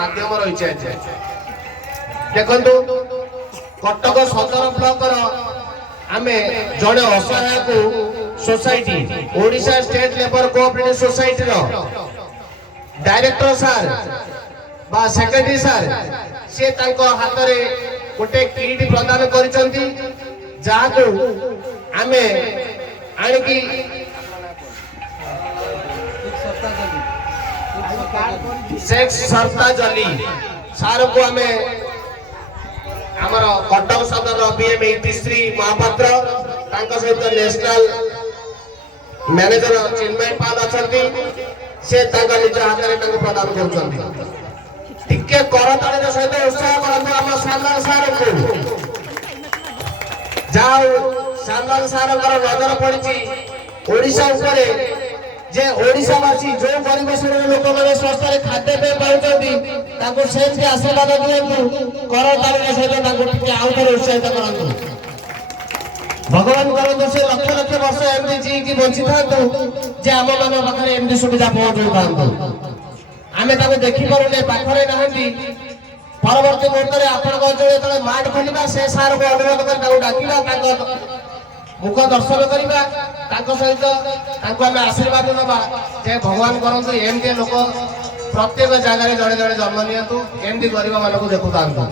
माध्यम रही देखु कटक सदर ब्लॉकर आमे जड़े असहाय को society Odisha state labour cooperative society रो डायरेक्टर सार बा सेक्रेटरी सार से तांको हाथ रे गोटे किट प्रदान करिसंती जाको आमे आनिकी सेक्स सरताजली सार को आमे हमर कटक सदर बीएम 83 महापात्र तांको सहित नेशनल मैनेजर चिन्मय पाल अछंती से तांको निज हाथ रे तांको प्रदान करछंती टिके करताळे सहित उत्साह करंतु हम सालाल सार को जाओ सालाल सार कर नजर पड़िची ओडिशा ऊपर जे ओडिशावासी जो गरीब श्रेणी लोक माने स्वस्थ खाद्य पे पाउछंती ताको सेमती आशीर्वाद दियंतु करताळे सहित ताको टिके आउ थोड़े उत्साहित करंतु भगवान करंतु से लक्ष लक्ष वर्ष एमडी जी की बंची थांतु जे आम मान पाखरे एमडी सुविधा पहुंचै थांतु आमे ताको देखि पारुने पाखरे नाहंती परवर्ती मुहूर्त रे आपन अञ्चल तळे मार्ट खोलिबा से सार को अनुरोध कर ताको डाकिबा ताको मुख दर्शन करबा ताको सहित ताको आमे आशीर्वाद नबा जे भगवान करंतु एमडी लोक प्रत्येक जगह जड़े जड़े जन्म नियंतु एमडी गरीब मानक देखु थांतु।